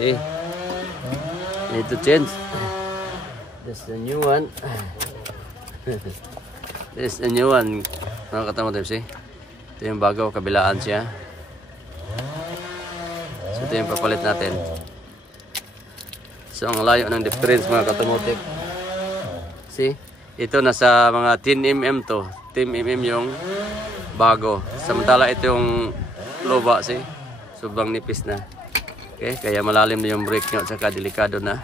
See? Need to change. This is the new one. This is the new one. Mga katamotibe, see? Ito yung bago, kabilaan siya. So ito yung papalit natin. So ang layo ng difference mga katamotibe. See? Ito nasa mga 10 mm to. 10 mm yung bago. Samantala ito yung loba, see? Sobrang nipis na. Okay? Kaya malalim na yung brake nyo at saka delikado na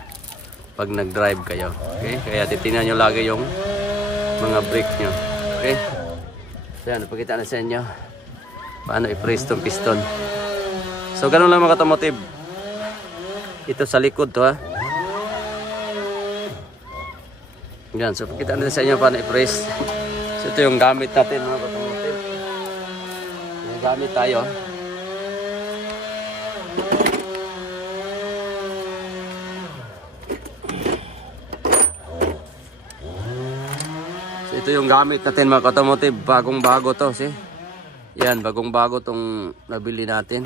pag nag-drive kayo. Okay? Kaya titingnan nyo lagi yung mga brake nyo. Okay? So yan, napakita na sa inyo paano i-press tong piston. So ganun lang mga katamotibe. Ito sa likod to ha. Yan, so pakita natin sa inyo paano i-press. So ito yung gamit natin mga katamotibe. Yung gamit tayo. So ito yung gamit natin mga katamotibe. Bagong bago to, see? Yan, bagong bago tong nabili natin.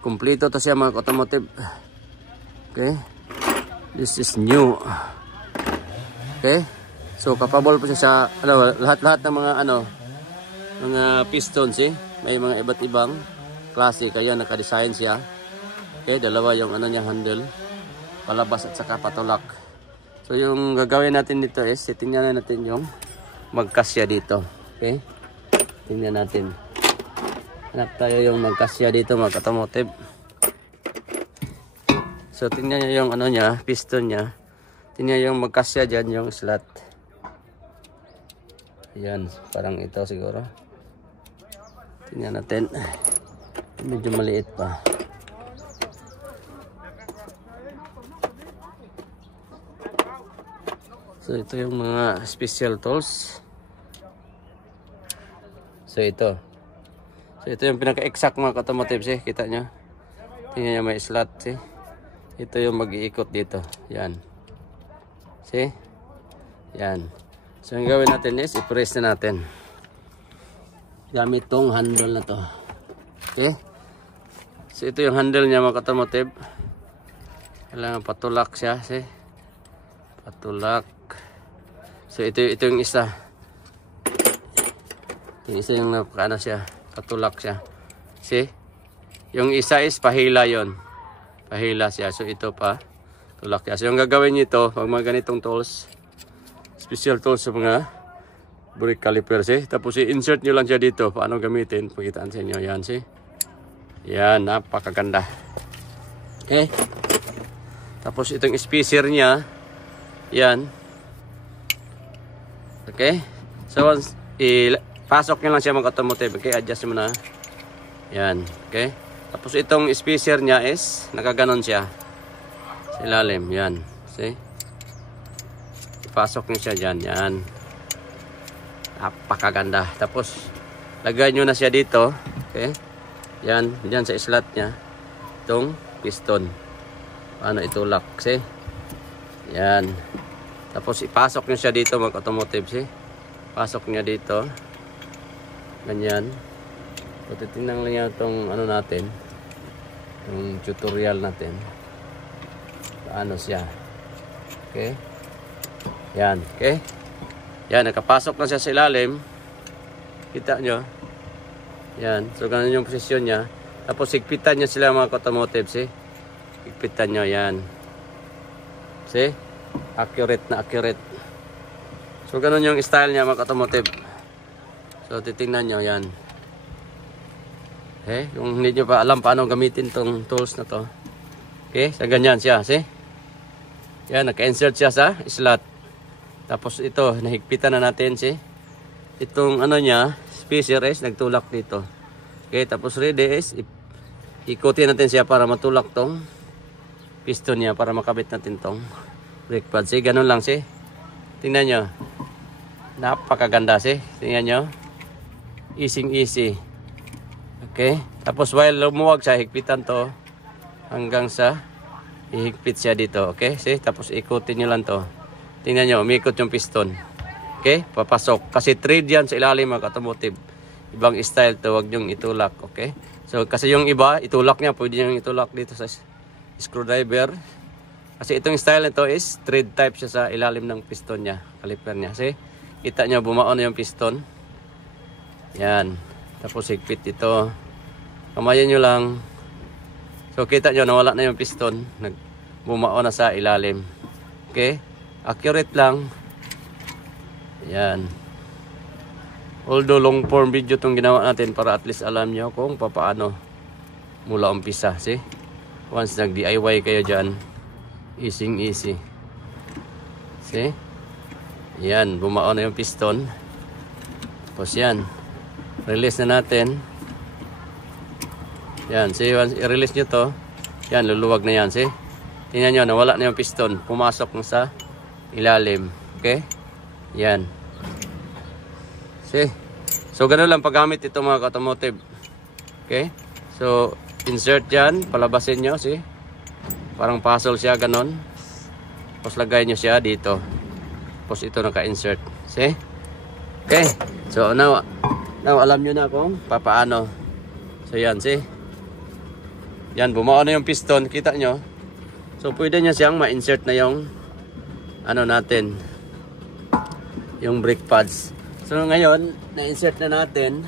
Kompleto to siya mga katamotibe. Okay? This is new. Okay? So kapabol po siya sa lahat-lahat ng mga mga pistons, eh. May mga iba't ibang klase kaya naka-design siya. Okay, dalawa yung niya handle, palabas at saka patulak. So yung gagawin natin dito is tingnan natin yung magkasya dito. Okay? Tingnan natin. Hanap tayo yung magkasya dito mga katamotibe. So tingnan niyo yung niya, piston niya. Tingnan yung magkasya dyan, yung slot. Yan, parang ito siguro. Tingnan natin. Medyo maliit pa. So ito yung mga special tools. So ito. So ito yung pinaka-exact mga katamotibe, eh. Kita nyo? Tingnan nyo may slot, eh. Ito yung mag-iikot dito. Yan. See? Yan. So ang gawin natin is i-press na natin. Gamit tong handle na to. Okay? So ito yung handle niya mga katamotibe. Kailangan patulak siya. See? Patulak. So ito yung isa. Yung isa yung napakaano siya. Patulak siya. See? Yung isa is pahila yon. Pahila siya. So ito pa. Tulak siya. So yung gagawin nito, pag mga ganitong tools, special tools sa mga brake calipers, eh. Tapos i-insert nyo lang siya dito. Paano gamitin? Pakitaan sa inyo. Yan, see? Yan, napakaganda. Okay? Tapos itong spacer niya, yan. Okay? So once, pasok nyo lang siya mga automotive. Okay, adjust mo na. Yan. Okay? Tapos itong spacer niya is, nakaganon siya. Sa ilalim, yan. See? Ipasok nyo siya dyan, yan. Napakaganda. Tapos, lagay nyo na siya dito. Okay? Yan, dyan sa slot niya. Itong piston. Paano itulak, see? Yan. Tapos, ipasok nyo siya dito, mga automotive, see? Pasok nyo dito. Ganyan. So, titingnan lang yan itong natin. Yung tutorial natin. Paano siya. Okay? Yan. Okay? Yan. Nakapasok na siya sa ilalim. Kita nyo. Yan. So, ganun yung posisyon niya. Tapos, higpitan nyo sila mga automotive. See? Higpitan nyo. Yan. See? Accurate na accurate. So, ganun yung style niya mga automotive. So, titingnan nyo. Yan. Okay? Kung hindi nyo pa alam paano gamitin tong tools na to. Okay? So, ganyan siya. See? Yan, naka-insert siya sa slot. Tapos ito, nahigpitan na natin, see? Itong niya, spacer is nagtulak dito. Okay, tapos ready is ikutin natin siya para matulak tong piston niya para makabit natin tong brake pad. See, ganun lang, see? Tingnan nyo. Napakaganda, see? Tingnan nyo. Easy. Okay? Tapos while lumuwag siya, higpitan to hanggang sa ihigpit siya dito, okay? See? Tapos ikutin nyo lang to. Tingnan nyo, umikot yung piston. Okay? Papasok. Kasi thread yan sa ilalim mga automotive. Ibang style to, huwag nyong itulak, okay? So, kasi yung iba, itulak niya, pwede nyo itulak dito sa screwdriver. Kasi itong style nito is thread type siya sa ilalim ng piston niya, caliper niya. Kasi kita nyo bumaon na yung piston. Yan. Tapos higpit ito. Kamayan nyo lang. So kita nyo nawala na yung piston. Bumaon na sa ilalim. Okay? Accurate lang. Yan. Although long form video itong ginawa natin para at least alam nyo kung paano mula umpisa. See? Once nag-DIY kayo dyan, easy. See? Yan. Bumaon na yung piston. Tapos yan. Release na natin. Yan. See? Once i-release nyo to, yan. Luluwag na yan. See? Tingnan nyo. Nawala na yung piston. Pumasok na sa ilalim. Okay? Yan. See? So, ganun lang paggamit ito mga ka-automotive. Okay? So, insert yan. Palabasin nyo. See? Parang puzzle siya. Ganun. Tapos, lagay nyo siya dito. Tapos, ito naka-insert. See? Okay? So, now alam nyo na kung paano. So, yan. See? Yan. Bumao na yung piston. Kita nyo? So, pwede nyo siyang ma-insert na yung ano natin. Yung brake pads. So ngayon, na-insert na natin.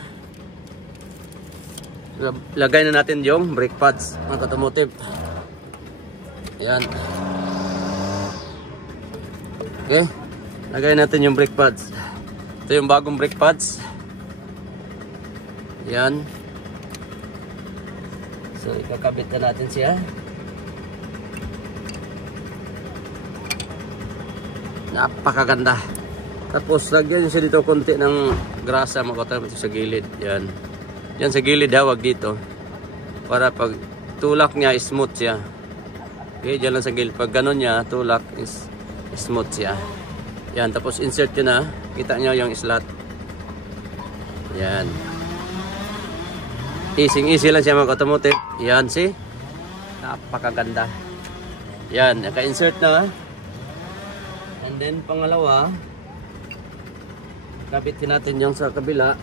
Lagay na natin yung brake pads, mga automotive. Ayan. Okay. Lagay natin yung brake pads. Ito yung bagong brake pads. Ayan. So ikakabit na natin siya. Napakaganda. Tapos lagyan siya dito konti ng grasa mga automotive sa gilid. Yan. Yan sa gilid hawag dito. Para pag tulak niya smooth siya. Okay, dyan lang sa gilid. Pag ganun niya tulak is smooth siya. Yan. Tapos insert yun na. Kita nyo yung slot. Yan. Easy lang siya mga automotive. Yan, see? Napakaganda. Yan. Naka-insert na. And then pangalawa, kabitin natin yung sa kabila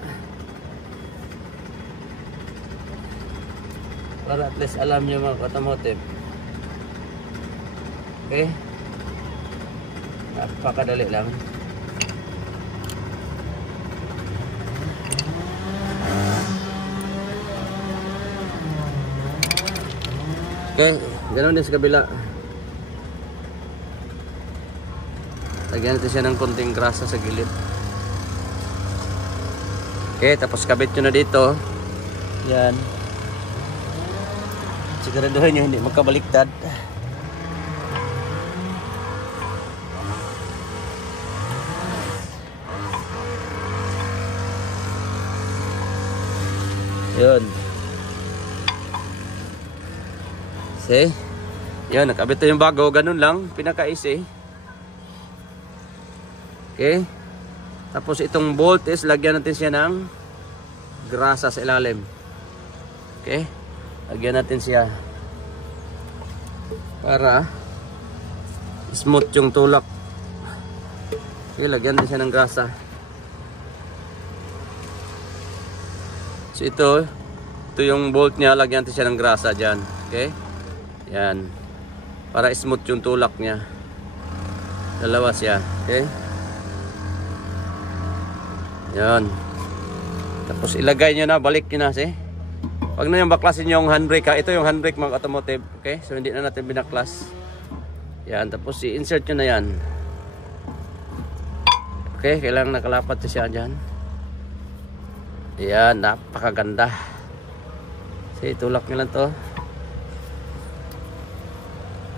para at least alam nyo mga automotive. Okay? Napakadali lang. Okay, ganoon din sa kabila. Lagyan natin siya ng konting grasa sa gilid. Okay, tapos kabit nyo na dito. Yan. Siguraduhin nyo hindi magkabaliktad. Yun. See? Yun, nakabit na yung bago. Ganun lang. Pinaka-easy. Okay. Tapos itong bolt is lagyan natin siya ng grasa sa ilalim. Okay? Lagyan natin siya para smooth yung tulak. Okay, lagyan natin siya ng grasa. So ito yung bolt niya, lagyan natin siya ng grasa dyan. Okay? Yan. Para smooth yung tulak niya. Dalawa siya. Okay? Yan. Tapos ilagay nyo na, balik nyo na, see? Pag na yung baklasin yung handbrake ha, ito yung handbrake mga automotive, okay? So hindi na natin binaklas. Yan, tapos i-insert nyo na yan. Okay, kailangan nakalapat siya dyan. Yan, napakaganda. See, tulak nyo lang to.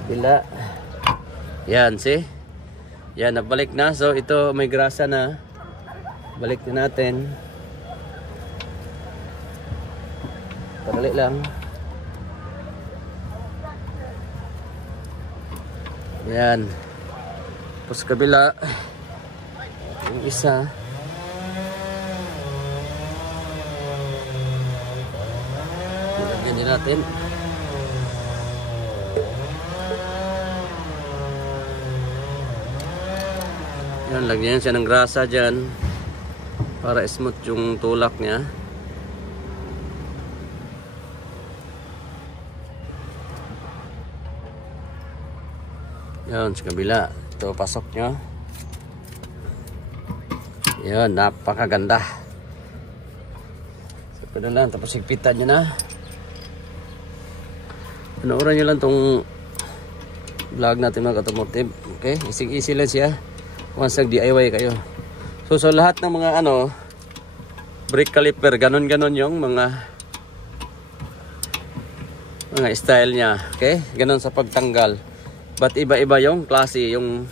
Bila. Yan, see? Yan, nabalik na. So ito may grasa na. Balik na natin. Padali lang. Yan. Tapos kabila. Yung isa. Lagyan din natin. Yan, lagyan siya ng grasa dyan. Para smooth yung tulak niya. Yun, sa kabila. Ito, pasok nyo. Yun, napakaganda. So, ito na lang. Tapos higpitan nyo na. Panoorin nyo lang tong vlog natin mga automotive. Okay? Easy lang siya. Once nag-DIY kayo. So, sa lahat ng mga brake caliper, ganon-ganon yung mga style niya. Okay? Ganon sa pagtanggal. But iba-iba yung klase, yung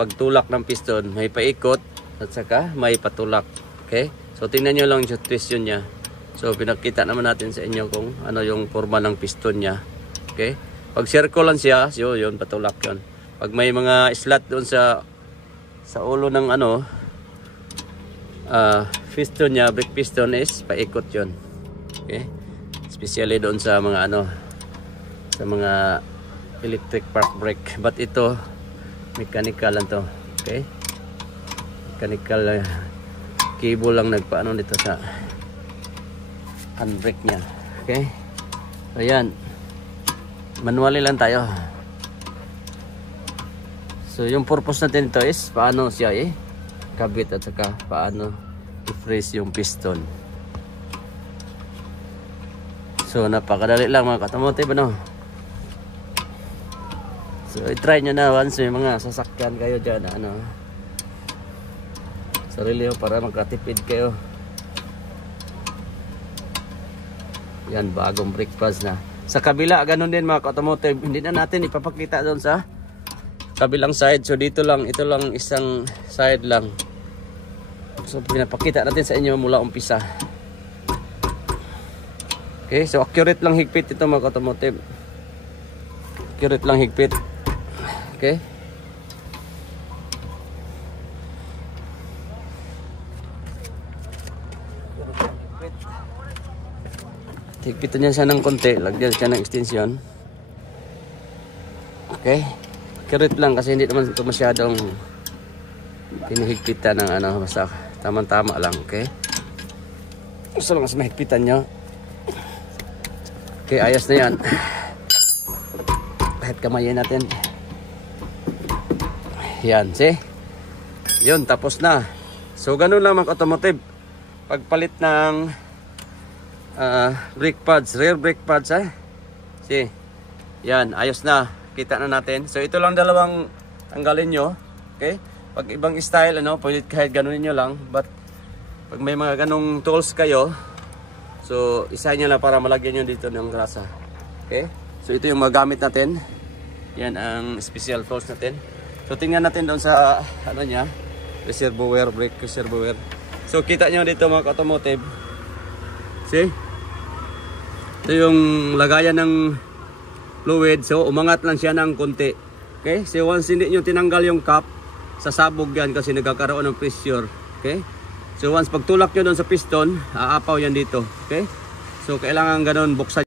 pagtulak ng piston. May paikot at saka may patulak. Okay? So tingnan nyo lang yung twist yun niya. So pinakita naman natin sa inyo kung ano yung forma ng piston niya. Okay? Pag circle lang siya, so yun, patulak yun. Pag may mga slot doon sa ulo ng piston niya, brake piston is paikot yun. Okay? Especially doon sa mga sa mga electric park brake, but ito mechanical lang to. Okay, mechanical cable lang nagpaano dito sa handbrake nya. Okay, so yan, manually lang tayo. So yung purpose natin ito is paano siya kabit at saka paano i-freeze yung piston. So napakadali lang mga automotive So, i-try nyo na once may mga sasakyan kayo dyan sarili para magkatipid kayo. Yan, bagong brake pads na. Sa kabila, ganun din mga automotive. Hindi na natin ipapakita doon sa kabilang side. So, dito lang, ito lang isang side lang. So, pinapakita natin sa inyo mula umpisa. Okay, so accurate lang higpit ito mga automotive. Accurate lang higpit. Okay. Higpitan niya siya ng konti, lagyan siya ng extension. Okay. Accurate lang kasi hindi naman ito masyadong pinihigpitan ng basta tamang-tama lang, okay? Gusto lang mas mahigpitan nyo. Okay, ayos na yan. Kahit kamayin natin. Yan, see? Yun, tapos na. So, ganun lang mga automotive. Pagpalit ng brake pads, rear brake pads, see? Yan, ayos na. Kita na natin. So, ito lang dalawang tanggalin nyo. Okay? Pag ibang style, pwede kahit ganunin nyo lang. But, pag may mga ganung tools kayo, so, isahin nyo lang para malagyan nyo dito ng grasa. Okay? So, ito yung magamit natin. Yan ang special tools natin. So, tingnan natin doon sa, reservoir, brake reservoir. So, kita nyo dito mga automotive. See? Ito yung lagayan ng fluid. So, umangat lang siya ng konti. Okay? So, once hindi nyo tinanggal yung cap, sasabog yan kasi nagkakaroon ng pressure. Okay? So, once pagtulak nyo doon sa piston, aapaw yan dito. Okay? So, kailangan ganun buksan.